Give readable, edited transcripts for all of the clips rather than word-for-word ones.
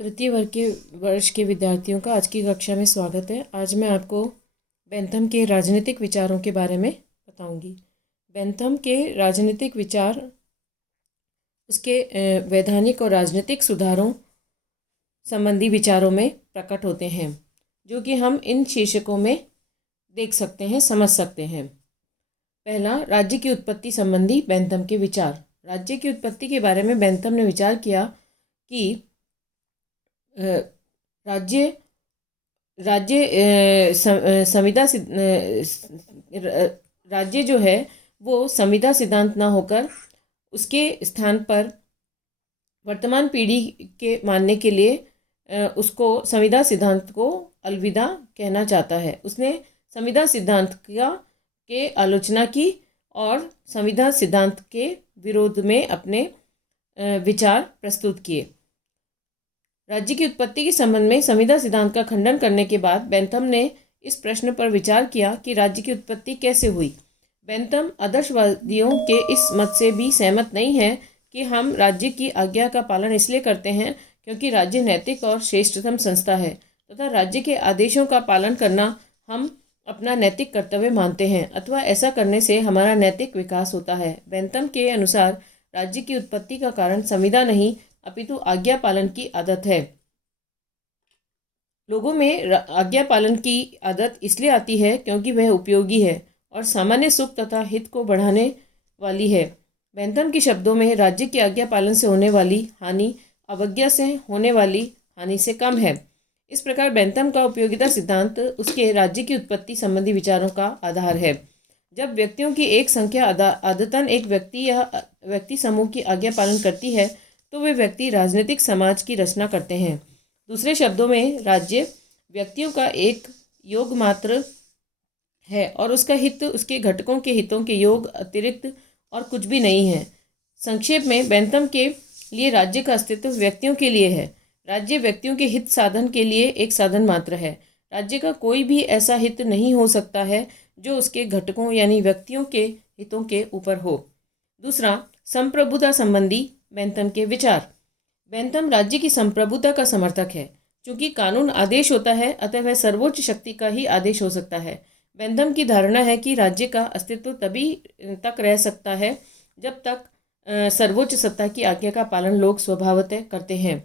तृतीय वर्ष के विद्यार्थियों का आज की कक्षा में स्वागत है। आज मैं आपको बेंथम के राजनीतिक विचारों के बारे में बताऊंगी। बेंथम के राजनीतिक विचार उसके वैधानिक और राजनीतिक सुधारों संबंधी विचारों में प्रकट होते हैं, जो कि हम इन शीर्षकों में देख सकते हैं, समझ सकते हैं। पहला, राज्य की उत्पत्ति संबंधी बेंथम के विचार। राज्य की उत्पत्ति के बारे में बेंथम ने विचार किया कि राज्य संविदा राज्य जो है वो संविदा सिद्धांत ना होकर उसके स्थान पर वर्तमान पीढ़ी के मानने के लिए उसको संविदा सिद्धांत को अलविदा कहना चाहता है। उसने संविदा सिद्धांत के आलोचना की और संविदा सिद्धांत के विरोध में अपने विचार प्रस्तुत किए। राज्य की उत्पत्ति के संबंध में संविदा सिद्धांत का खंडन करने के बाद बेंथम ने इस प्रश्न पर विचार किया कि राज्य की उत्पत्ति कैसे हुई। बेंथम आदर्शवादियों के इस मत से भी सहमत नहीं है कि हम राज्य की आज्ञा का पालन इसलिए करते हैं क्योंकि राज्य नैतिक और श्रेष्ठतम संस्था है तथा राज्य के आदेशों का पालन करना हम अपना नैतिक कर्तव्य मानते हैं अथवा ऐसा करने से हमारा नैतिक विकास होता है। बेंथम के अनुसार राज्य की उत्पत्ति का कारण संविदा नहीं अपितु आज्ञा पालन की आदत है। लोगों में आज्ञा पालन की आदत इसलिए आती है क्योंकि वह उपयोगी है और सामान्य सुख तथा हित को बढ़ाने वाली है। बेंथम के शब्दों में राज्य की आज्ञा पालन से होने वाली हानि अवज्ञा से होने वाली हानि से कम है। इस प्रकार बेंथम का उपयोगिता सिद्धांत उसके राज्य की उत्पत्ति संबंधी विचारों का आधार है। जब व्यक्तियों की एक संख्या आदतन एक व्यक्ति या व्यक्ति समूह की आज्ञा पालन करती है तो वे व्यक्ति राजनीतिक समाज की रचना करते हैं। दूसरे शब्दों में राज्य व्यक्तियों का एक योग मात्र है और उसका हित उसके घटकों के हितों के योग अतिरिक्त और कुछ भी नहीं है। संक्षेप में बेंथम के लिए राज्य का अस्तित्व व्यक्तियों के लिए है। राज्य व्यक्तियों के हित साधन के लिए एक साधन मात्र है। राज्य का कोई भी ऐसा हित नहीं हो सकता है जो उसके घटकों यानी व्यक्तियों के हितों के ऊपर हो। दूसरा, संप्रभुता संबंधी बेंथम के विचार। बेंथम राज्य की संप्रभुता का समर्थक है। चूंकि कानून आदेश होता है अतः वह सर्वोच्च शक्ति का ही आदेश हो सकता है। बेंथम की धारणा है कि राज्य का अस्तित्व तभी तक रह सकता है जब तक सर्वोच्च सत्ता की आज्ञा का पालन लोग स्वभावतः करते हैं।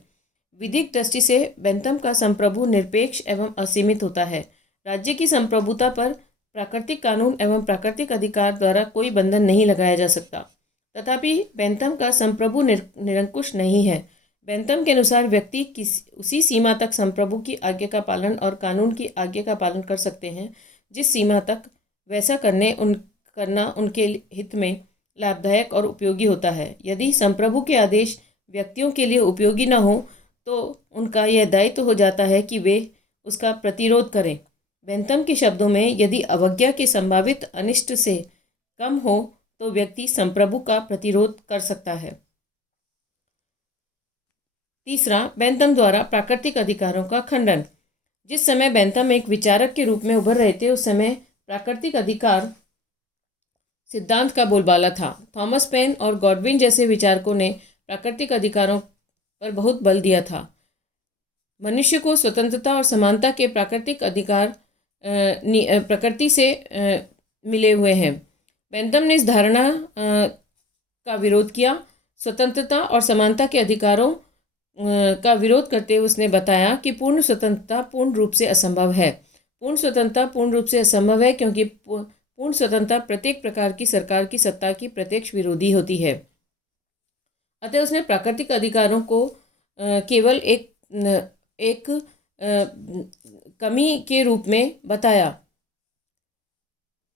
विधिक दृष्टि से बेंथम का संप्रभु निरपेक्ष एवं असीमित होता है। राज्य की संप्रभुता पर प्राकृतिक कानून एवं प्राकृतिक अधिकार द्वारा कोई बंधन नहीं लगाया जा सकता। तथापि बेंथम का संप्रभु निरंकुश नहीं है। बेंथम के अनुसार व्यक्ति उसी सीमा तक संप्रभु की आज्ञा का पालन और कानून की आज्ञा का पालन कर सकते हैं जिस सीमा तक वैसा करना उनके हित में लाभदायक और उपयोगी होता है। यदि संप्रभु के आदेश व्यक्तियों के लिए उपयोगी न हो तो उनका यह दायित्व हो जाता है कि वे उसका प्रतिरोध करें। बेंथम के शब्दों में यदि अवज्ञा के संभावित अनिष्ट से कम हो तो व्यक्ति संप्रभु का प्रतिरोध कर सकता है। तीसरा, बेंथम द्वारा प्राकृतिक अधिकारों का खंडन। जिस समय बेंथम एक विचारक के रूप में उभर रहे थे उस समय प्राकृतिक अधिकार सिद्धांत का बोलबाला था। थॉमस पेन और गॉडविन जैसे विचारकों ने प्राकृतिक अधिकारों पर बहुत बल दिया था। मनुष्य को स्वतंत्रता और समानता के प्राकृतिक अधिकार प्रकृति से मिले हुए हैं। बेंथम ने इस धारणा का विरोध किया। स्वतंत्रता और समानता के अधिकारों का विरोध करते हुए उसने बताया कि पूर्ण स्वतंत्रता पूर्ण रूप से असंभव है। पूर्ण स्वतंत्रता पूर्ण रूप से असंभव है क्योंकि पूर्ण स्वतंत्रता प्रत्येक प्रकार की सरकार की सत्ता की प्रत्यक्ष विरोधी होती है। अतः उसने प्राकृतिक अधिकारों को केवल एक कमी के रूप में बताया।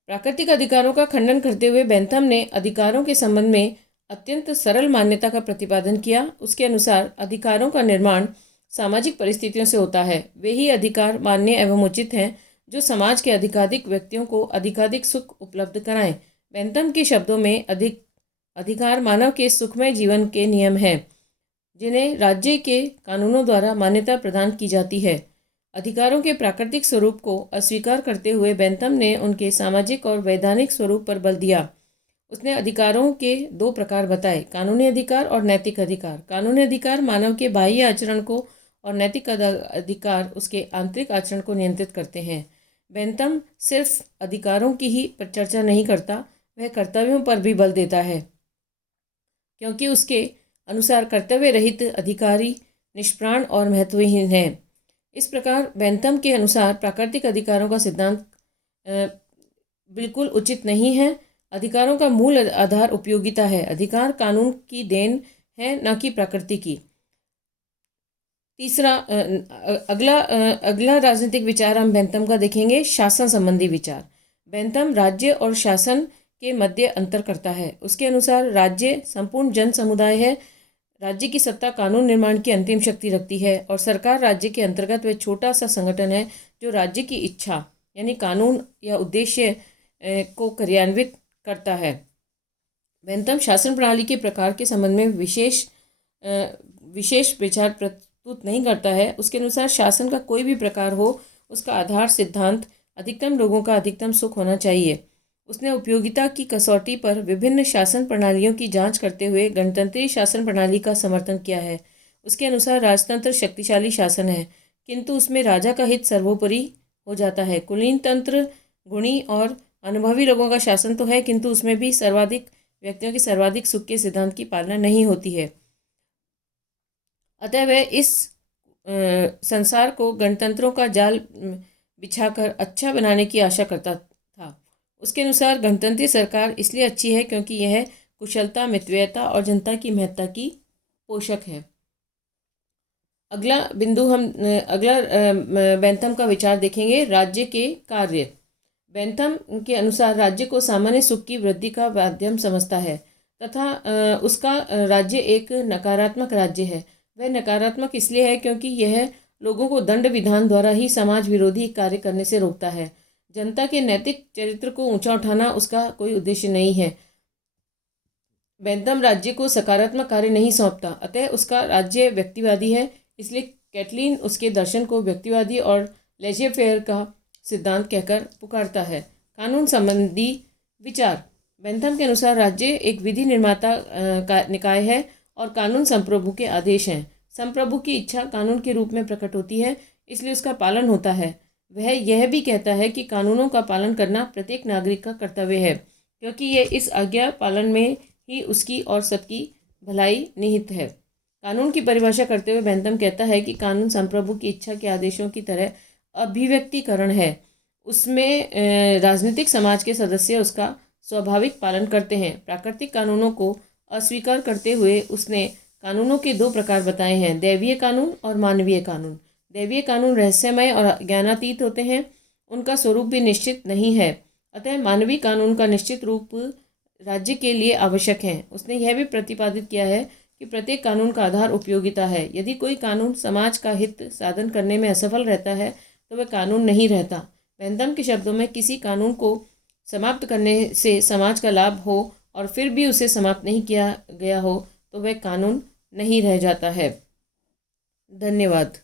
प्राकृतिक अधिकारों का खंडन करते हुए बेंथम ने अधिकारों के संबंध में अत्यंत सरल मान्यता का प्रतिपादन किया। उसके अनुसार अधिकारों का निर्माण सामाजिक परिस्थितियों से होता है। वे ही अधिकार मान्य एवं उचित हैं जो समाज के अधिकाधिक व्यक्तियों को अधिकाधिक सुख उपलब्ध कराएं। बेंथम के शब्दों में अधिकार मानव के सुखमय जीवन के नियम हैं जिन्हें राज्य के कानूनों द्वारा मान्यता प्रदान की जाती है। अधिकारों के प्राकृतिक स्वरूप को अस्वीकार करते हुए बेंथम ने उनके सामाजिक और वैधानिक स्वरूप पर बल दिया। उसने अधिकारों के दो प्रकार बताए, कानूनी अधिकार और नैतिक अधिकार। कानूनी अधिकार मानव के बाह्य आचरण को और नैतिक अधिकार उसके आंतरिक आचरण को नियंत्रित करते हैं। बेंथम सिर्फ अधिकारों की ही चर्चा नहीं करता, वह कर्तव्यों पर भी बल देता है, क्योंकि उसके अनुसार कर्तव्य रहित अधिकारी निष्प्राण और महत्वहीन है। इस प्रकार बेंथम के अनुसार प्राकृतिक अधिकारों का सिद्धांत बिल्कुल उचित नहीं है। अधिकारों का मूल आधार उपयोगिता है। अधिकार कानून की देन है, न कि प्रकृति की। तीसरा अगला राजनीतिक विचार हम बेंथम का देखेंगे, शासन संबंधी विचार। बेंथम राज्य और शासन के मध्य अंतर करता है। उसके अनुसार राज्य संपूर्ण जन समुदाय है। राज्य की सत्ता कानून निर्माण की अंतिम शक्ति रखती है और सरकार राज्य के अंतर्गत वह छोटा सा संगठन है जो राज्य की इच्छा यानी कानून या उद्देश्य को क्रियान्वित करता है। बेंथम शासन प्रणाली के प्रकार के संबंध में विशेष विचार प्रस्तुत नहीं करता है। उसके अनुसार शासन का कोई भी प्रकार हो, उसका आधार सिद्धांत अधिकतम लोगों का अधिकतम सुख होना चाहिए। उसने उपयोगिता की कसौटी पर विभिन्न शासन प्रणालियों की जांच करते हुए गणतंत्रीय शासन प्रणाली का समर्थन किया है। उसके अनुसार राजतंत्र शक्तिशाली शासन है, किंतु उसमें राजा का हित सर्वोपरि हो जाता है। कुलीन तंत्र गुणी और अनुभवी लोगों का शासन तो है, किंतु उसमें भी सर्वाधिक व्यक्तियों के सर्वाधिक सुख के सिद्धांत की पालना नहीं होती है। अतः वह इस संसार को गणतंत्रों का जाल बिछाकर अच्छा बनाने की आशा करता था। उसके अनुसार गणतंत्रीय सरकार इसलिए अच्छी है क्योंकि यह कुशलता, मितव्ययता और जनता की महत्ता की पोषक है। अगला बेंथम का विचार देखेंगे, राज्य के कार्य। बेंथम के अनुसार राज्य को सामान्य सुख की वृद्धि का माध्यम समझता है तथा उसका राज्य एक नकारात्मक राज्य है। वह नकारात्मक इसलिए है क्योंकि यह लोगों को दंड विधान द्वारा ही समाज विरोधी कार्य करने से रोकता है। जनता के नैतिक चरित्र को ऊंचा उठाना उसका कोई उद्देश्य नहीं है। बेंथम राज्य को सकारात्मक कार्य नहीं सौंपता, अतः उसका राज्य व्यक्तिवादी है। इसलिए कैटलीन उसके दर्शन को व्यक्तिवादी और लेजर फेयर का सिद्धांत कहकर पुकारता है। कानून संबंधी विचार। बेंथम के अनुसार राज्य एक विधि निर्माता निकाय है और कानून संप्रभु के आदेश हैं। संप्रभु की इच्छा कानून के रूप में प्रकट होती है, इसलिए उसका पालन होता है। वह यह भी कहता है कि कानूनों का पालन करना प्रत्येक नागरिक का कर्तव्य है, क्योंकि ये इस आज्ञा पालन में ही उसकी और सबकी भलाई निहित है। कानून की परिभाषा करते हुए बेंथम कहता है कि कानून संप्रभु की इच्छा के आदेशों की तरह अभिव्यक्तिकरण है। उसमें राजनीतिक समाज के सदस्य उसका स्वाभाविक पालन करते हैं। प्राकृतिक कानूनों को अस्वीकार करते हुए उसने कानूनों के दो प्रकार बताए हैं, दैवीय कानून और मानवीय कानून। दैवीय कानून रहस्यमय और ज्ञानातीत होते हैं, उनका स्वरूप भी निश्चित नहीं है, अतः मानवीय कानून का निश्चित रूप राज्य के लिए आवश्यक है। उसने यह भी प्रतिपादित किया है कि प्रत्येक कानून का आधार उपयोगिता है। यदि कोई कानून समाज का हित साधन करने में असफल रहता है तो वह कानून नहीं रहता। बेंथम के शब्दों में किसी कानून को समाप्त करने से समाज का लाभ हो और फिर भी उसे समाप्त नहीं किया गया हो तो वह कानून नहीं रह जाता है। धन्यवाद।